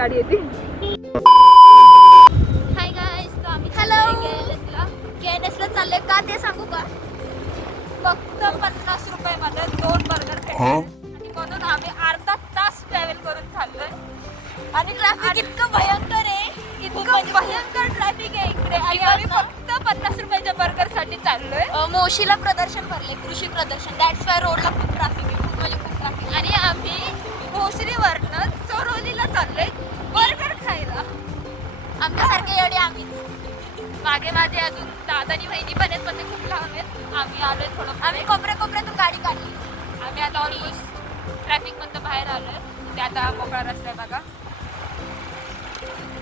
गाडी येते. Hi guys, तो आम्ही हॅलो केएनएसला चाललोय. का ते सांगू का? फक्त 50 रुपयामध्ये 2 बर्गर खायचे आणि म्हणून आम्ही अर्धा तास ट्रॅव्हल करून चाललोय. आणि ट्रॅफिक इतकं भयंकर आहे, इतकं भयंकर ट्रॅफिक आहे इकडे. आणि आम्ही फक्त 50 रुपयाच्या बर्गर साठी चाललोय. मोशीला प्रदर्शन भरले, कृषी प्रदर्शन. दॅट्स वाय रोडला खूप ट्रॅफिक आहे, खूप म्हणजे खूप ट्रॅफिक. आणि आम्ही भोसरीवरनं चोरोलीला चाललोय बर्गर खायला. आमच्यासारखे येडे आम्हीच. मागे माझे अजून दादा आणि बहिणी पण आहेत, पण ते खूप लहान आहेत. आम्ही आलोय थोडं, आम्ही कोपऱ्यातून गाडी काढली. आम्ही आता ऑलमोस्ट ट्रॅफिकमधनं बाहेर आलोय. ते आता मोकळा रस्ता आहे बघा.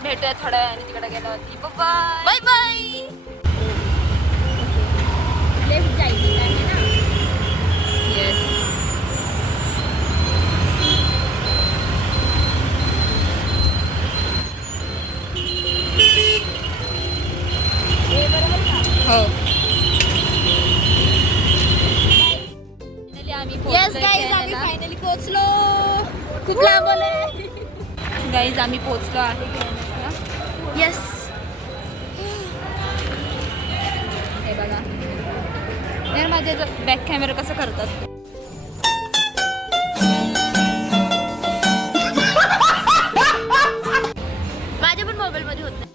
भेटूया थोड्या वेळाने तिकडे गेल्यावरती. Bye bye bye. लेफ्ट जायची आहे ना? येस. हो. येस गाईज, आम्ही फायनली पोहोचलो. खूप लांब आलोय गाईज. आम्ही पोहोचलो आहे. येस. हे बघा यार, माझ्या बॅक कॅमेरा कसं करतात. माझ्या पण मोबाईल मध्ये होत नाही.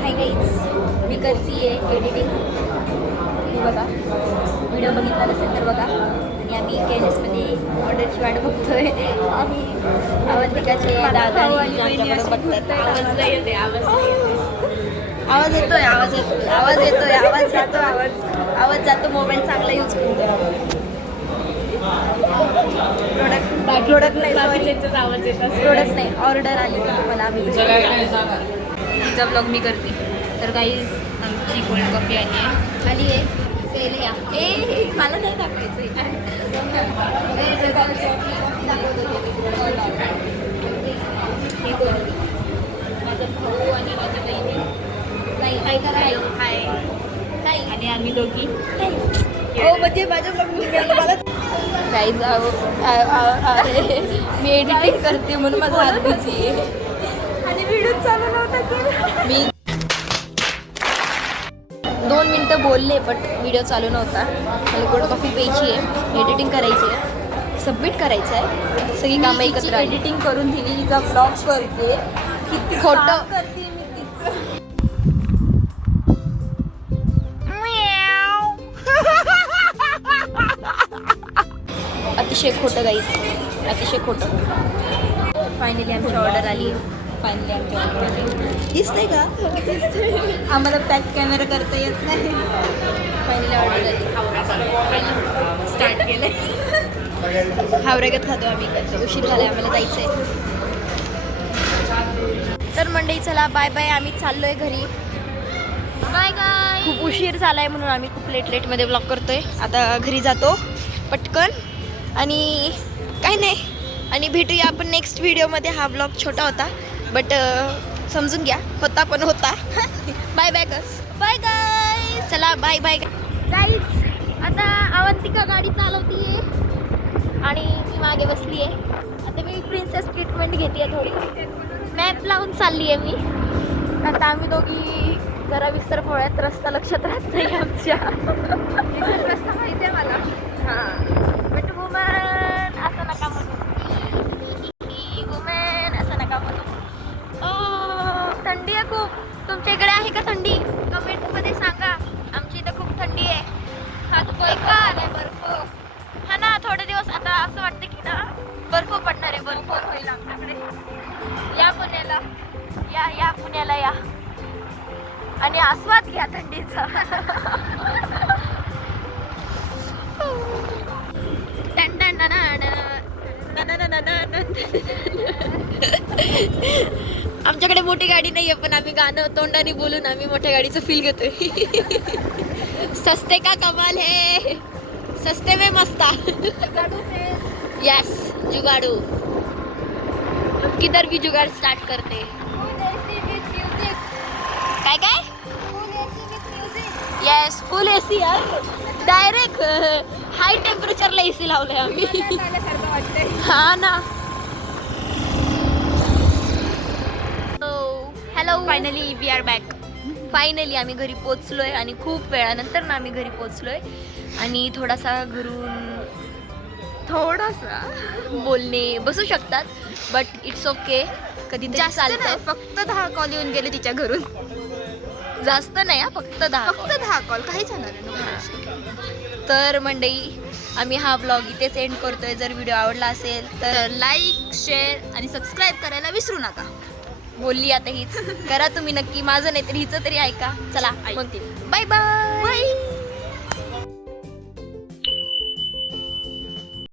हाय गाईज, मी करतीये एडिटिंग. हे बघा, व्हिडिओ बघितला नसेल तर बघा. आणि आम्ही केएनएसमध्ये ऑर्डरची वाट बघतोय. आम्ही अवंतिकाचे दादा आणि आमच्याकडे बघतात. आवाज जातो. मोबाईल चांगला यूज करतो. प्रोडक्ट नाही, ऑर्डर आली की तुम्हाला आम्ही तिचा ब्लॉग मी करते. तर गाईज, आमची कोल्ड कॉफी आली आहे. या मला नाही दाखवायचं. माझा भाऊ आणि माझी बहिणी नाही काय करायला हाय आणि आम्ही दोघी हो म्हणजे माझ्या गाईज मी एडिटिंग करते म्हणून माझा हात बिझी आहे आणि व्हिडिओ चालू नव्हता केला. मी 2 मिनटं बोलले पण व्हिडिओ चालू नव्हता. मला कोल्ड कॉफी प्यायची आहे, एडिटिंग करायची आहे, सबमिट करायचं आहे. सगळी कामं एकत्र एडिटिंग करून दिली. हिचा ब्लॉग करते, किती खोटं करते मी तिचं. अतिशय खोटं गाईज, अतिशय खोटं. फायनली आमची ऑर्डर आली. दिसतंय का? आम्हाला पॅक कॅमेरा करता येत नाही. फायनली ऑर्डर आली. स्टार्ट केलंय. हावरेगत खातो आम्ही. करतो, उशीर झालाय, आम्हाला जायचंय. तर मंडळी चला बाय बाय. आम्ही चाललोय घरी. Bye bye. खूप उशीर झालाय म्हणून आम्ही खूप लेटमध्ये ब्लॉग करतोय. आता घरी जातो पटकन. आणि काय नाही, आणि भेटूया आपण नेक्स्ट व्हिडिओमध्ये. हा ब्लॉग छोटा होता बट समजून घ्या, होता पण होता. Bye bye girls. Bye guys. चला बाय बाय गाईज. आता अवंतिका गाडी चालवतीये आणि मी मागे बसली आहे. आता मी प्रिन्सेस ट्रीटमेंट घेते आहे. थोडी मॅप लावून चालली आहे मी. आता आम्ही दोघी जरा विसर पोळ्यात. रस्ता लक्षात राहत नाही आमच्या. रस्ता माहिती आहे मला. हां, बट वुमन असं नका म्हणू. वुमन असं नका म्हणू. थंडी आहे खूप. तुमच्या इकडे आहे का थंडी? कमेंटमध्ये सांगा. आमच्या इथं खूप थंडी आहे. आलाय बर्फ. हा ना, थोडे दिवस आता असं वाटतं की ना बर्फ पडणार आहे. बर्फ होईल आमच्याकडे. या पुण्याला, या पुण्याला या आणि आस्वाद घ्या थंडीचा. आमच्याकडे मोठी गाडी नाहीये पण आम्ही गाणं तोंडाने बोलून आम्ही मोठ्या गाडीचं फील घेतोय. सस्ते का कमाल है, सस्ते में मस्ता. यस, जुगाड़ू. किधर भी जुगाड़ स्टार्ट करते. काय यस, फुल एसी यार. डायरेक्ट हाय टेम्परेचरला एसी लावलंय आम्ही. आल्यासारखं वाटतंय. हा ना. Hello, finally we are back. Finally आम्ही घरी पोचलोय आणि खूप वेळानंतर ना आम्ही घरी पोचलोय. आणि थोडासा घरून थोडासा बोलणे बसू शकतात, बट इट्स ओके. कधीतरी जास्त नाही, चालतं. फक्त 10 कॉल येऊन गेले तिच्या घरून. जास्त नाही हा, फक्त 10. फक्त 10 कॉल, काहीच होणार नाही. तर मंडळी, आम्ही हा ब्लॉग इथेच एंड करतोय. जर व्हिडिओ आवडला असेल तर लाईक, शेअर आणि सबस्क्राईब करायला विसरू नका. बोलली आता हीच करा तुम्ही नक्की. माझं नाही तर हिचं तरी ऐका. चला, ऐकतील. Bye bye.